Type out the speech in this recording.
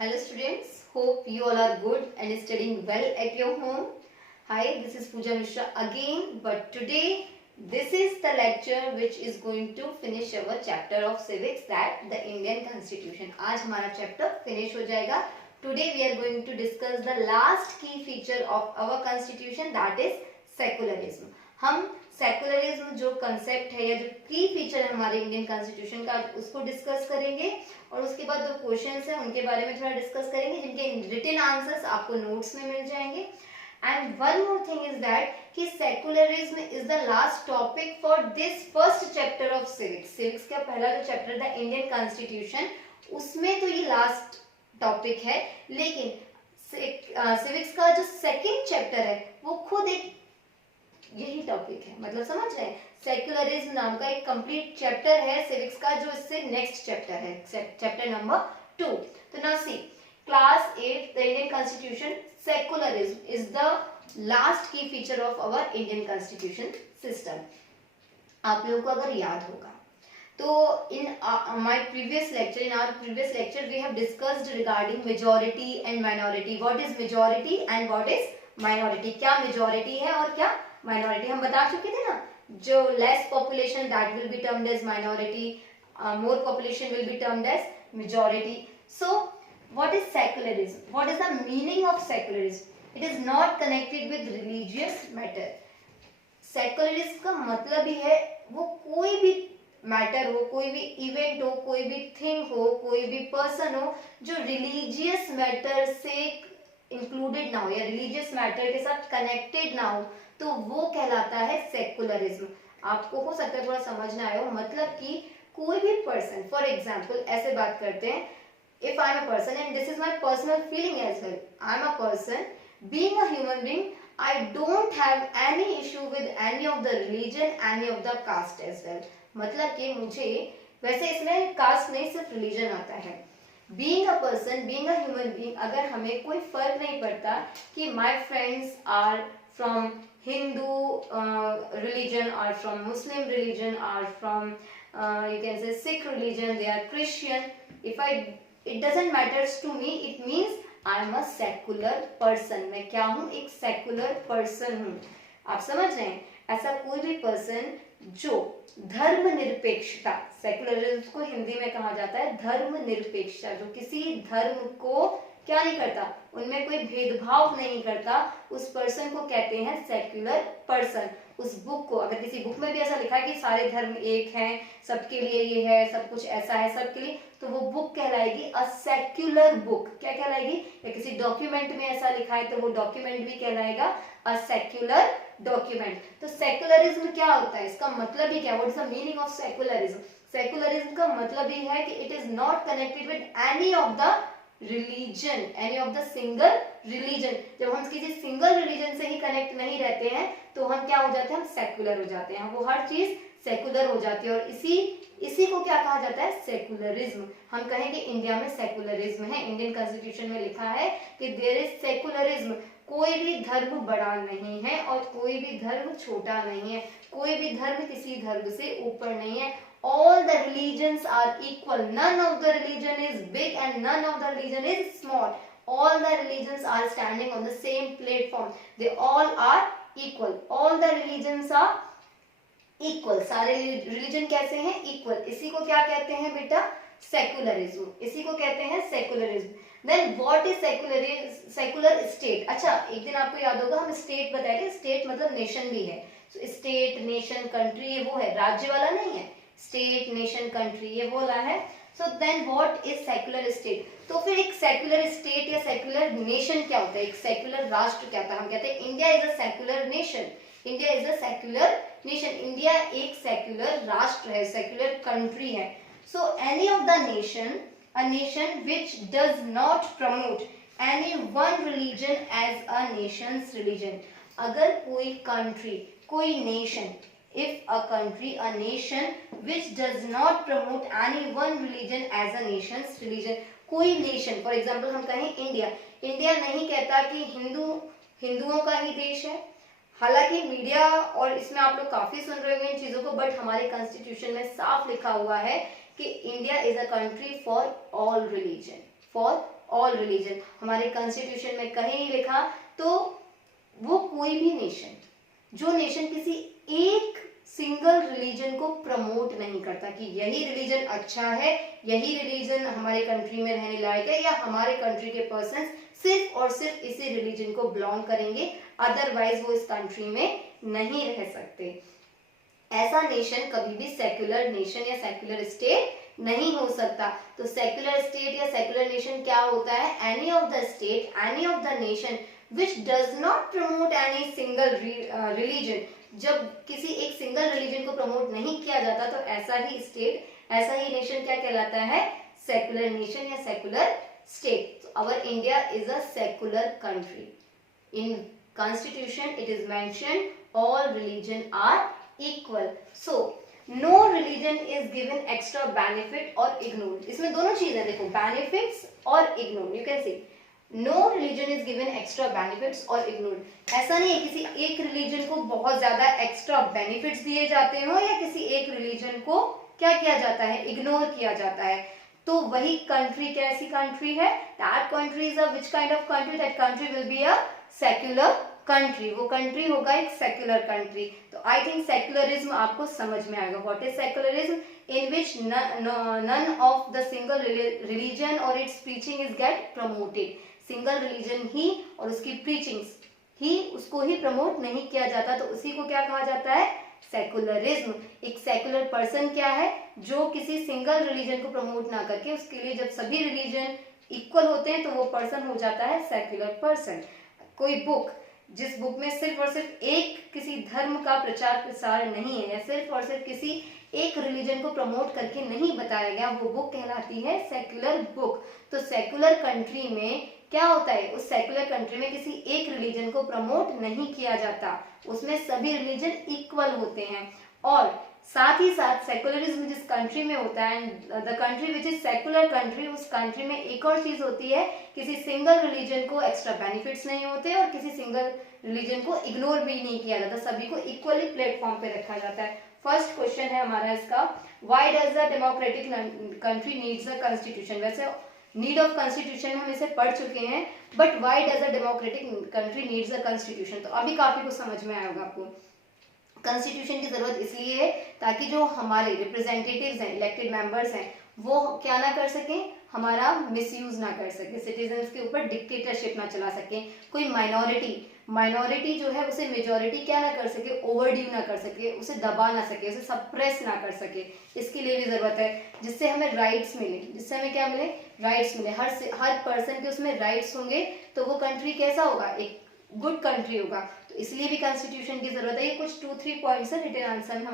Hello students, hope you all are good and studying well at your home. Hi, this is Pooja Mishra again, but today this is the lecture which is going to finish our chapter of civics, that the Indian Constitution. आज हमारा chapter finish हो जाएगा. Today we are going to discuss the last key feature of our constitution, that is secularism. हम secularism जो concept है या जो की फीचर है हमारे इंडियन कॉन्स्टिट्यूशन का, उसको डिस्कस करेंगे और उसके बाद जो क्वेश्चंस हैं उनके बारे में थोड़ा डिस्कस करेंगे, जिनके रिटन आंसर्स आपको नोट्स में मिल जाएंगे. And one more thing is that कि secularism is the last topic for this first chapter of civics. Civics का पहला जो चैप्टर था इंडियन कॉन्स्टिट्यूशन, उसमें तो ये लास्ट टॉपिक है, लेकिन सिविक्स का जो सेकेंड चैप्टर है वो खुद एक यही टॉपिक है. मतलब समझ रहे हैं, सेक्युलरिज्म नाम का एक कंप्लीट चैप्टर है सिविक्स का, जो इससे नेक्स्ट चैप्टर है, चैप्टर नंबर 2. तो now see, class 8 the Indian constitution, secularism is the last key feature of our Indian constitution system. आप लोगों को अगर याद होगा तो in my previous lecture, in our previous lecture we have discussed regarding majority and minority. What is majority and what is minority. क्या majority है और क्या माइनॉरिटी, हम बता चुके थे ना. जो less population that will be termed as minority, more population will be termed as majority. So what is secularism, what is the meaning of secularism. It is not connected with religious matter. Secularism का मतलब ही है वो कोई भी matter हो, कोई भी event हो, कोई भी थिंग हो, कोई भी पर्सन हो जो रिलीजियस मैटर से इंक्लूडेड ना हो या रिलीजियस मैटर के साथ कनेक्टेड ना हो, तो वो कहलाता है सेकुलरिज्म. आपको हो सकता है थोड़ा समझना आया हो. मतलब कि कोई भी पर्सन, फॉर एग्जांपल ऐसे बात करते हैं, if I am a person and this is my personal feeling as well, I am a person being a human being, I don't have any issue with any of the religion, any of the caste as well. मतलब कि मुझे वैसे इसमें cast नहीं, सिर्फ religion आता है. Being a person, being a human being, अगर हमें कोई फर्क नहीं पड़ता कि my friends are from Hindu religion or from Muslim religion or from you can say Sikh religion, they are Christian. It doesn't matters to me. It means I am a secular person. मैं क्या हूँ, एक secular person हूँ. आप समझ रहे हैं. ऐसा कोई भी पर्सन जो धर्मनिरपेक्षता, सेकुलरिज्म को हिंदी में कहा जाता है धर्मनिरपेक्षता, जो किसी धर्म को क्या नहीं करता, उनमें कोई भेदभाव नहीं करता, उस पर्सन को कहते हैं सेक्युलर पर्सन. उस बुक को, अगर किसी बुक में भी ऐसा लिखा है कि सारे धर्म एक हैं, सबके लिए ये है, सब कुछ ऐसा है सबके लिए, तो वो बुक कहलाएगी अ सेक्युलर बुक. क्या कहलाएगी. या किसी डॉक्यूमेंट में ऐसा लिखा है तो वो डॉक्यूमेंट भी कहलाएगा अ सेक्युलर डॉक्यूमेंट. तो सेक्युलरिज्म क्या होता है, इसका मतलब ही क्या, what is the meaning of secularism. Secularism का मतलब ही है कि it is not connected with any of the religion, any of the single religion. जब हम किसी सिंगल रिलीजन से ही कनेक्ट नहीं रहते हैं तो हम क्या हो जाते हैं, हम सेक्युलर हो जाते हैं. वो हर चीज सेक्युलर हो जाती है और इसी को क्या कहा जाता है, सेक्युलरिज्म. हम कहेंगे इंडिया में सेक्युलरिज्म है. इंडियन कॉन्स्टिट्यूशन में लिखा है कि देयर इज सेक्युलरिज्म. कोई भी धर्म बड़ा नहीं है और कोई भी धर्म छोटा नहीं है. कोई भी धर्म किसी धर्म से ऊपर नहीं है. All the religions are equal. None of the religion is big and none of the religion is small. All the religions are standing on the same platform. They all are equal. All the religions are equal. सारे religion कैसे हैं, equal. इसी को क्या कहते हैं बेटा, secularism. इसी को कहते हैं secularism. Then what is secular state. अच्छा, एक दिन आपको याद होगा हम स्टेट बताए थे. स्टेट मतलब नेशन भी है. स्टेट, नेशन, कंट्री, ये वो है, राज्य वाला नहीं है. स्टेट, नेशन, कंट्री, ये बोला है. So then what is secular state. तो फिर एक सेक्युलर स्टेट या सेक्युलर नेशन क्या होता है, एक सेक्युलर राष्ट्र क्या होता है. हम कहते हैं India is a secular nation. India is a secular nation. India एक सेक्युलर राष्ट्र है, सेक्युलर कंट्री है. So any of the nation, a nation which does not promote any one religion as a nation's religion. अगर कोई country, कोई nation, if a country, a nation which does not promote any one religion as a nation's religion. कोई nation, for example हम कहें India, India नहीं कहता कि हिंदुओं का ही देश है. हालांकि मीडिया और इसमें आप लोग काफी सुन रहे होंगे इन चीजों को, बट हमारे कॉन्स्टिट्यूशन में साफ लिखा हुआ है कि India is a country for all religion, for all religion. हमारे कॉन्स्टिट्यूशन में कहीं नहीं लिखा, तो वो कोई भी नेशन, जो नेशन किसी एक सिंगल रिलीजन को प्रमोट नहीं करता कि यही रिलीजन अच्छा है, यही रिलीजन हमारे कंट्री में रहने लायक है, या हमारे कंट्री के पर्सन सिर्फ और सिर्फ इसी रिलीजन को बिलोंग करेंगे, अदरवाइज वो इस कंट्री में नहीं रह सकते, ऐसा नेशन कभी भी सेक्युलर नेशन या सेक्युलर स्टेट नहीं हो सकता। तो सेक्युलर स्टेट या सेक्युलर नेशन क्या होता है? Any of the state, any of the nation which does not promote any single religion, जब किसी एक सिंगल रिलीजन को प्रमोट नहीं किया जाता तो ऐसा ही स्टेट, ऐसा ही नेशन क्या कहलाता है? सेक्युलर नेशन या secular state. Our India is a secular country. In constitution it is mention all religion are equal, so no religion is given extra benefit और इग्नोर। इसमें दोनों चीजें देखो, बेनिफिट्स और ignore. You can see no religion is given extra benefits और ignore. ऐसा नहीं है किसी एक रिलीजन को बहुत ज्यादा एक्स्ट्रा बेनिफिट्स दिए जाते हो या किसी एक रिलीजन को क्या किया जाता है? इग्नोर किया जाता है। तो वही कंट्री कैसी कंट्री है? That country is a which kind of country? That country will be a secular country. वो कंट्री होगा एक सेक्युलर कंट्री। तो आई थिंक सेक्युलरिज्म आपको समझ में आएगा। What is secularism? in which none of the single religion or its preaching is get promoted। Single religion ही और उसकी प्रीचिंग्स ही, उसको ही प्रमोट नहीं किया जाता, तो उसी को क्या कहा जाता है? सेकुलरिज्म। एक सेकुलर पर्सन क्या है? जो किसी सिंगल रिलीजन को प्रमोट ना करके, उसके लिए जब सभी रिलीजन इक्वल होते हैं तो वो पर्सन हो जाता है सेकुलर पर्सन। कोई बुक जिस बुक में सिर्फ और सिर्फ एक किसी धर्म का प्रचार प्रसार नहीं है, या सिर्फ और सिर्फ किसी एक रिलीजन को प्रमोट करके नहीं बताया गया, वो बुक कहलाती है सेक्युलर बुक। तो सेक्युलर कंट्री में क्या होता है? उस सेक्युलर कंट्री में किसी एक रिलीजन को प्रमोट नहीं किया जाता, उसमें सभी रिलीजन इक्वल होते हैं। और साथ ही साथ सेक्युलरिज्म जिस कंट्री में होता है, the country which is secular country, उस कंट्री में एक और चीज होती है, किसी सिंगल रिलीजन को एक्स्ट्रा बेनिफिट्स नहीं होते और किसी सिंगल रिलीजन को इग्नोर भी नहीं किया जाता, सभी को इक्वली प्लेटफॉर्म पे रखा जाता है। फर्स्ट क्वेश्चन है हमारा इसका, why does the democratic country needs a constitution? वैसे नीड ऑफ कॉन्स्टिट्यूशन हम इसे पढ़ चुके हैं, but why does a democratic country needs a constitution? तो अभी काफी कुछ समझ में आया होगा आपको। कॉन्स्टिट्यूशन की जरूरत इसलिए है ताकि जो हमारे रिप्रेजेंटेटिव्स हैं, इलेक्टेड मेंबर्स हैं, वो क्या ना कर सकें, हमारा मिसयूज ना कर सके, सिटीजन्स के ऊपर डिक्टेटरशिप ना चला सके। कोई माइनॉरिटी जो है उसे मेजॉरिटी क्या ना कर सके, ओवरड्यू ना कर सके, उसे दबा ना सके, उसे सप्रेस ना कर सके। इसके लिए भी जरूरत है, जिससे हमें राइट्स मिले, जिससे हमें क्या मिले? राइट्स मिले। हर पर्सन के उसमें राइट्स होंगे तो वो कंट्री कैसा होगा? एक गुड कंट्री होगा। तो इसलिए भी कॉन्स्टिट्यूशन की जरूरत है। ये कुछ 2-3 पॉइंट्स है, रिटन आंसर में